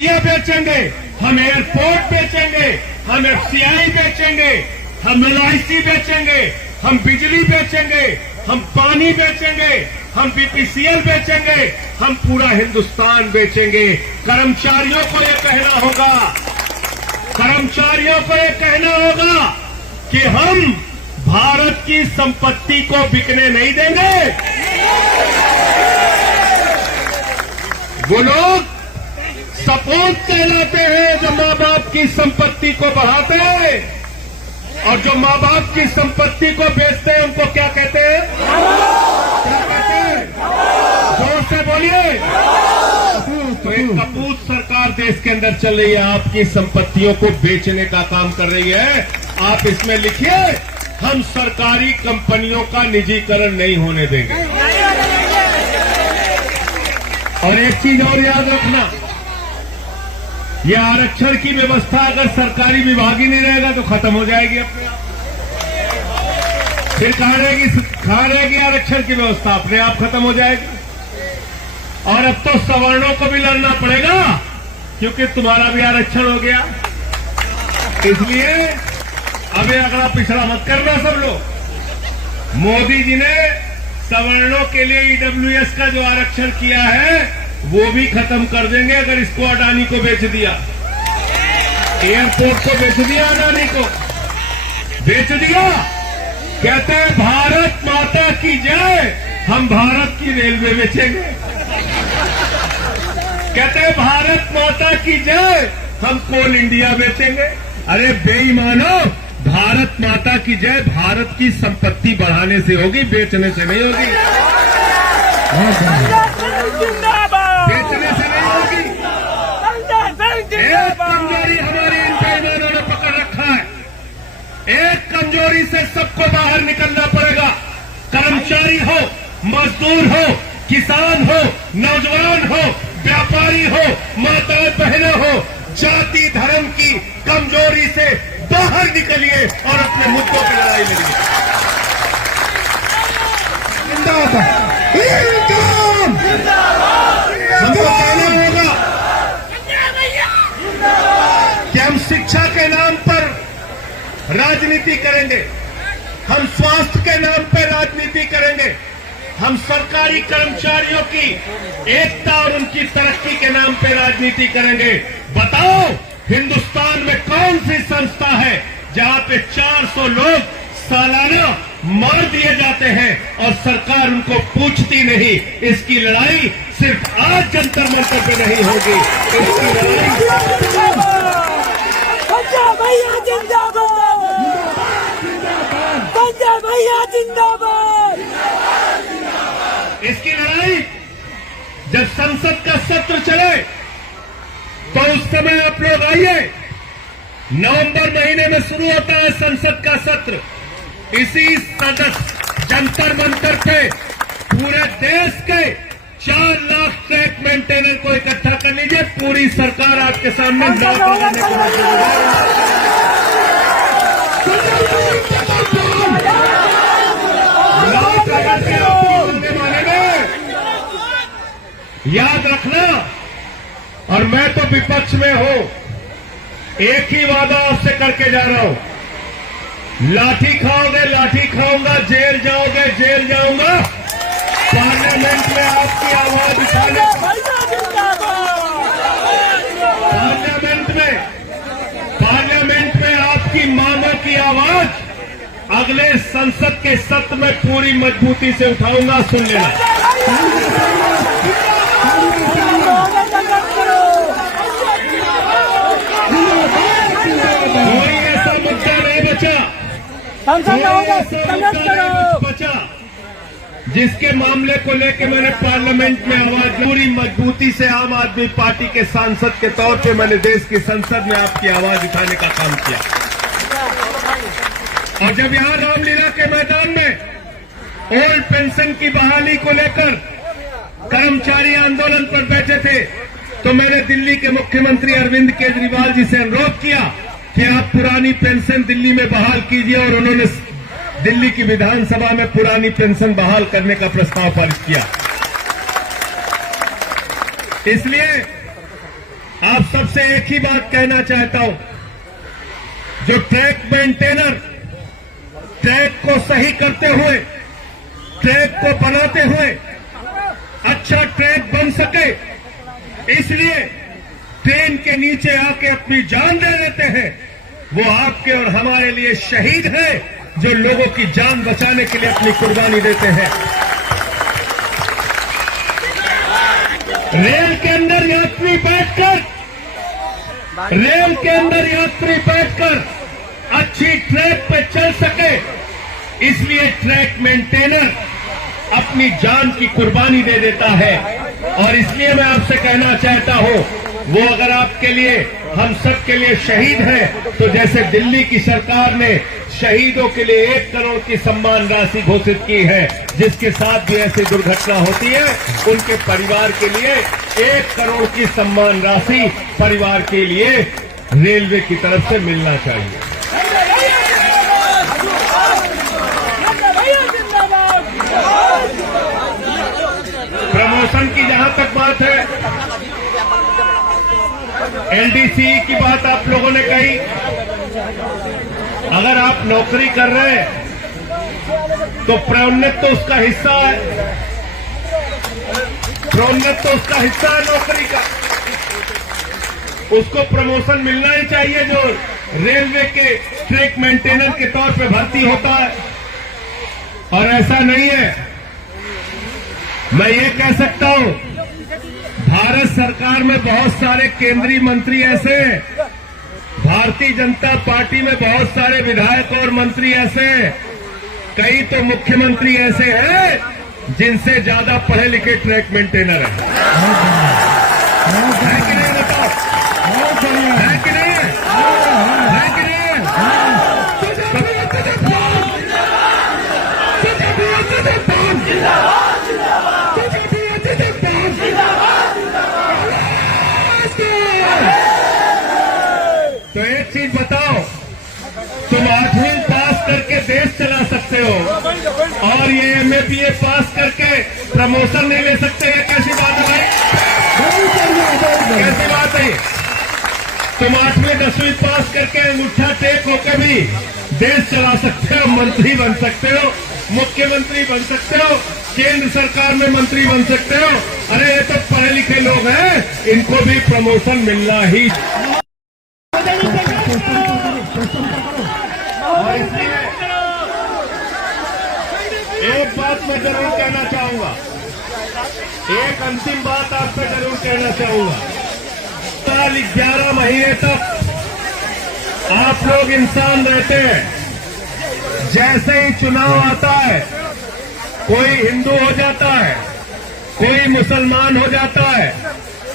ये बेचेंगे, हम एयरपोर्ट बेचेंगे, हम एफसीआई बेचेंगे, हम एलआईसी बेचेंगे, हम बिजली बेचेंगे, हम पानी बेचेंगे, हम बीपीसीएल बेचेंगे, हम पूरा हिंदुस्तान बेचेंगे। कर्मचारियों को ये कहना होगा, कर्मचारियों को ये कहना होगा कि हम भारत की संपत्ति को बिकने नहीं देंगे। वो लोग सपूत कहलाते हैं जो माँ बाप की संपत्ति को बढ़ाते हैं, और जो माँ बाप की संपत्ति को बेचते हैं उनको क्या कहते हैं? क्या कहते हैं? जोर से बोलिए। तो एक कपूत सरकार देश के अंदर चल रही है, आपकी संपत्तियों को बेचने का काम कर रही है। आप इसमें लिखिए, हम सरकारी कंपनियों का निजीकरण नहीं होने देंगे। और एक चीज और याद रखना, ये आरक्षण की व्यवस्था अगर सरकारी विभाग ही नहीं रहेगा तो खत्म हो जाएगी अपने आप। फिर कहाँ रहेगी आरक्षण की व्यवस्था? अपने आप खत्म हो जाएगी। और अब तो सवर्णों को भी लड़ना पड़ेगा, क्योंकि तुम्हारा भी आरक्षण हो गया। इसलिए अभी अगला पिछड़ा मत करना सब लोग। मोदी जी ने सवर्णों के लिए ईडब्ल्यूएस का जो आरक्षण किया है वो भी खत्म कर देंगे अगर इसको अडानी को बेच दिया। एयरपोर्ट को बेच दिया, अडानी को बेच दिया। कहते हैं भारत माता की जय, हम भारत की रेलवे बेचेंगे। कहते हैं भारत माता की जय, हम कोल इंडिया बेचेंगे। अरे बेईमानो, भारत माता की जय भारत की संपत्ति बढ़ाने से होगी, बेचने से नहीं होगी। बेचने से नहीं होगी। एक कमजोरी हमारी इन बेईमानों ने पकड़ रखा है। एक कमजोरी से सबको बाहर निकलना पड़ेगा। कर्मचारी हो, मजदूर हो, किसान हो, नौजवान हो, व्यापारी हो, माताएं बहनें हो, जाति धर्म की कमजोरी से बाहर निकलिए और अपने मुद्दों की लड़ाई लड़िए। हमको कहना होगा कि हम शिक्षा के नाम पर राजनीति करेंगे, हम स्वास्थ्य के नाम पर राजनीति करेंगे, हम सरकारी कर्मचारियों की एकता और उनकी तरक्की के नाम पर राजनीति करेंगे। बताओ, हिंदुस्तान में कौन सी संस्था है जहां पे 400 लोग सालाना मार दिए जाते हैं और सरकार उनको पूछती नहीं? इसकी लड़ाई सिर्फ आज जंतर मंतर पे नहीं होगी, इसकी लड़ाई पंजाब भैया जिंदाबाद, पंजाब भैया जिंदाबाद। इसकी लड़ाई जब संसद का सत्र चले तो उस समय आप लोग आइए। नवंबर महीने में शुरू होता है संसद का सत्र। इसी सदस्य जंतर मंतर पे पूरे देश के 4 लाख ट्रैक मेंटेनर को इकट्ठा कर लीजिए। पूरी सरकार आपके सामने नाक लगाने को याद रखना। और मैं तो विपक्ष में हूं, एक ही वादा आपसे करके जा रहा हूं, लाठी खाओगे लाठी खाऊंगा, जेल जाओगे जेल जाऊंगा। पार्लियामेंट में आपकी आवाज उठाने, पार्लियामेंट में आपकी मांगों की आवाज अगले संसद के सत्र में पूरी मजबूती से उठाऊंगा। सुन लेना, कोई ऐसा मुद्दा नहीं बचा जिसके मामले को लेकर मैंने पार्लियामेंट में आवाज, पूरी मजबूती से आम आदमी पार्टी के सांसद के तौर पे मैंने देश की संसद में आपकी आवाज उठाने का काम किया। और जब यहां रामलीला के मैदान में ओल्ड पेंशन की बहाली को लेकर कर्मचारी आंदोलन पर बैठे थे, तो मैंने दिल्ली के मुख्यमंत्री अरविंद केजरीवाल जी से अनुरोध किया कि आप पुरानी पेंशन दिल्ली में बहाल कीजिए, और उन्होंने दिल्ली की विधानसभा में पुरानी पेंशन बहाल करने का प्रस्ताव पारित किया। इसलिए आप सबसे एक ही बात कहना चाहता हूं, जो ट्रैक मेंटेनर ट्रैक को सही करते हुए, ट्रैक को बनाते हुए अच्छा ट्रैक बन सके, इसलिए ट्रेन के नीचे आके अपनी जान दे देते हैं, वो आपके और हमारे लिए शहीद हैं, जो लोगों की जान बचाने के लिए अपनी कुर्बानी देते हैं। रेल के अंदर यात्री बैठकर अच्छी ट्रैक पे चल सके, इसलिए ट्रैक मेंटेनर अपनी जान की कुर्बानी दे देता है। और इसलिए मैं आपसे कहना चाहता हूं, वो अगर आपके लिए, हम सब के लिए शहीद हैं, तो जैसे दिल्ली की सरकार ने शहीदों के लिए 1 करोड़ की सम्मान राशि घोषित की है, जिसके साथ भी ऐसी दुर्घटना होती है, उनके परिवार के लिए 1 करोड़ की सम्मान राशि परिवार के लिए रेलवे की तरफ से मिलना चाहिए। प्रमोशन की जहां तक बात है, एलडीसी की बात आप लोगों ने कही, अगर आप नौकरी कर रहे हैं तो प्रोन्नत तो उसका हिस्सा है, प्रोन्नत तो उसका हिस्सा है नौकरी का, उसको प्रमोशन मिलना ही चाहिए जो रेलवे के ट्रैक मेंटेनर के तौर पे भर्ती होता है। और ऐसा नहीं है, मैं ये कह सकता हूं, भारत सरकार में बहुत सारे केंद्रीय मंत्री ऐसे हैं, भारतीय जनता पार्टी में बहुत सारे विधायक और मंत्री ऐसे हैं, कई तो मुख्यमंत्री ऐसे हैं जिनसे ज्यादा पढ़े लिखे ट्रैक मेंटेनर हैं। है कि नहीं बताओ? है कि नहीं? है कि नहीं? तो एक चीज बताओ, तुम 8वीं पास करके देश चला सकते हो और ये MA पास करके प्रमोशन नहीं ले सकते हैं? कैसी बात है भाई? कैसी बात है? तुम 8वीं 10वीं पास करके अंगूठा टेक होकर भी देश चला सकते हो, मंत्री बन सकते हो, मुख्यमंत्री बन सकते हो, केंद्र सरकार में मंत्री बन सकते हो। अरे ये तो पढ़े लिखे लोग हैं, इनको भी प्रमोशन मिलना ही। और इसलिए एक बात मैं जरूर कहना चाहूंगा, एक अंतिम बात आपसे जरूर कहना चाहूंगा, साल 11 महीने तक आप लोग इंसान रहते हैं, जैसे ही चुनाव आता है कोई हिंदू हो जाता है, कोई मुसलमान हो जाता है,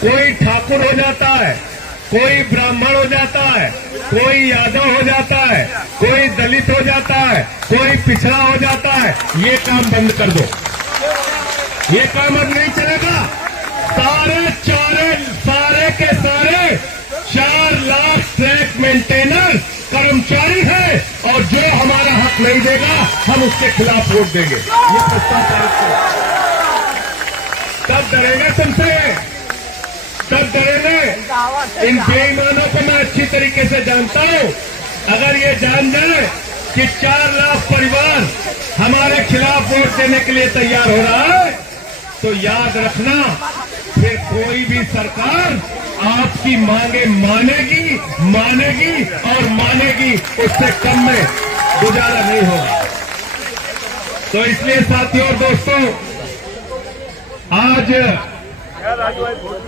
कोई ठाकुर हो जाता है, कोई ब्राह्मण हो जाता है, कोई यादव हो जाता है, कोई दलित हो जाता है, कोई पिछड़ा हो जाता है। ये काम बंद कर दो, ये काम अब नहीं चलेगा। सारे के सारे 4 लाख ट्रैक मेंटेनर कर्मचारी है, और जो हमारा हक नहीं देगा हम उसके खिलाफ वोट देंगे। ये प्रस्ताव पारित करो। तब डरेंगे तुमसे, तब डरेंगे। इन बेईमानों को मैं अच्छी तरीके से जानता हूं। अगर ये जान जाए कि 4 लाख परिवार हमारे खिलाफ वोट देने के लिए तैयार हो रहा है, तो याद रखना, फिर कोई भी सरकार आपकी मांगे मानेगी और मानेगी, उससे कम में गुजारा नहीं होगा। तो इसलिए साथियों और दोस्तों, आज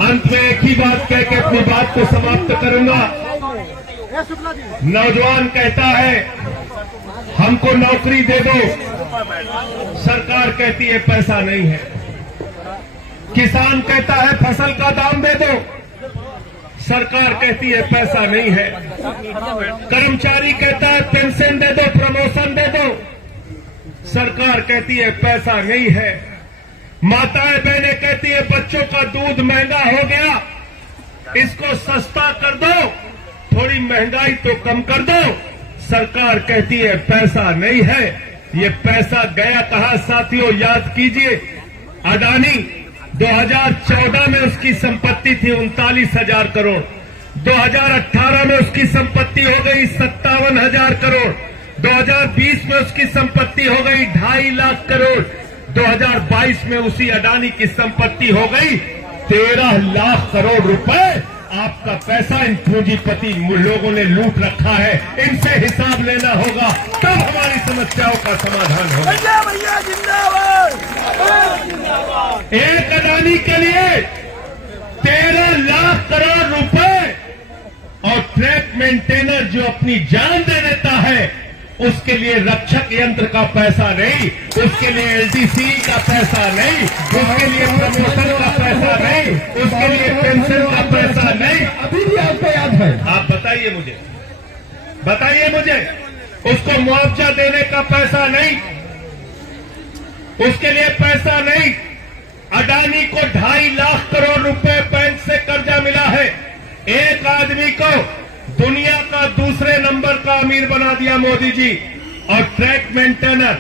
अंत में एक ही बात कह के अपनी बात को समाप्त करूंगा। नौजवान कहता है हमको नौकरी दे दो, सरकार कहती है पैसा नहीं है। किसान कहता है फसल का दाम दे दो, सरकार कहती है पैसा नहीं है। कर्मचारी कहता है पेंशन दे दो, प्रमोशन दे दो, सरकार कहती है पैसा नहीं है। माताएं बहनें कहती है बच्चों का दूध महंगा हो गया, इसको सस्ता कर दो, थोड़ी महंगाई तो कम कर दो, सरकार कहती है पैसा नहीं है। ये पैसा गया कहां साथियों? याद कीजिए, अडानी 2014 में उसकी संपत्ति थी 39,000 करोड़, 2018 में उसकी संपत्ति हो गई 57,000 करोड़, 2020 में उसकी संपत्ति हो गई 2.5 लाख करोड़, 2022 में उसी अडानी की संपत्ति हो गई 13 लाख करोड़ रुपए। आपका पैसा इन पूंजीपति लोगों ने लूट रखा है, इनसे हिसाब लेना होगा, तब हमारी समस्याओं का समाधान होगा। भैया जिंदाबाद। एक अडानी के लिए 13 लाख करोड़ रुपए और ट्रैक मेंटेनर जो अपनी जान दे देता है, उसके लिए रक्षक यंत्र का पैसा नहीं, उसके लिए एलडीसी का पैसा नहीं, उसके लिए प्रमोशन का पैसा नहीं, उसके लिए पेंशन का पैसा नहीं। अभी भी आपको याद है? आप बताइए मुझे, उसको मुआवजा देने का पैसा नहीं, उसके लिए पैसा नहीं। अडानी को 2.5 लाख करोड़ रुपए बैंक से कर्जा मिला है। एक आदमी को दुनिया का दूसरे नंबर का अमीर बना दिया मोदी जी। और ट्रैक मेंटेनर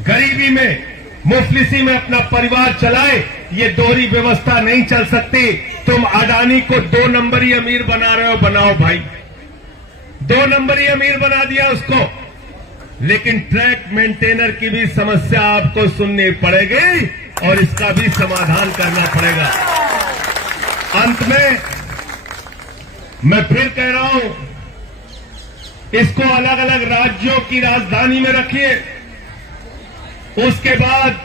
गरीबी में, मुफलिसी में अपना परिवार चलाए, ये दोहरी व्यवस्था नहीं चल सकती। तुम अडानी को 2 नंबरी अमीर बना रहे हो, बनाओ भाई, 2 नंबरी अमीर बना दिया उसको। लेकिन ट्रैक मेंटेनर की भी समस्या आपको सुननी पड़ेगी और इसका भी समाधान करना पड़ेगा। अंत में मैं फिर कह रहा हूं, इसको अलग अलग राज्यों की राजधानी में रखिए। उसके बाद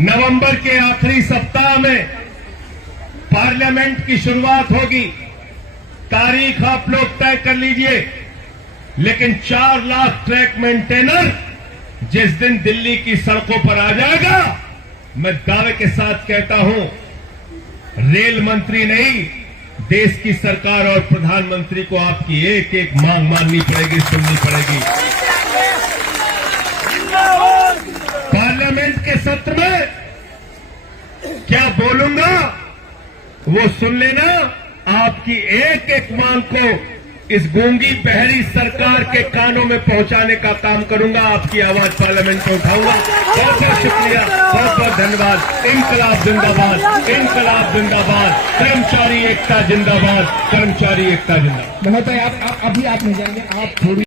नवंबर के आखिरी सप्ताह में पार्लियामेंट की शुरुआत होगी। तारीख आप लोग तय कर लीजिए। लेकिन 4 लाख ट्रैक मेंटेनर जिस दिन दिल्ली की सड़कों पर आ जाएगा, मैं दावे के साथ कहता हूं, रेल मंत्री नहीं, देश की सरकार और प्रधानमंत्री को आपकी एक एक मांग माननी पड़ेगी, सुननी पड़ेगी। पार्लियामेंट के सत्र में क्या बोलूंगा वो सुन लेना। आपकी एक एक मांग को इस गूंगी बहरी सरकार के कानों में पहुंचाने का काम करूंगा। आपकी आवाज पार्लियामेंट में उठाऊंगा। बहुत बहुत शुक्रिया, बहुत बहुत धन्यवाद। इनकलाब जिंदाबाद, इनकलाब जिंदाबाद, कर्मचारी एकता जिंदाबाद, कर्मचारी एकता जिंदाबाद। महोदय आप अभी आप नहीं जाएंगे, आप थोड़ी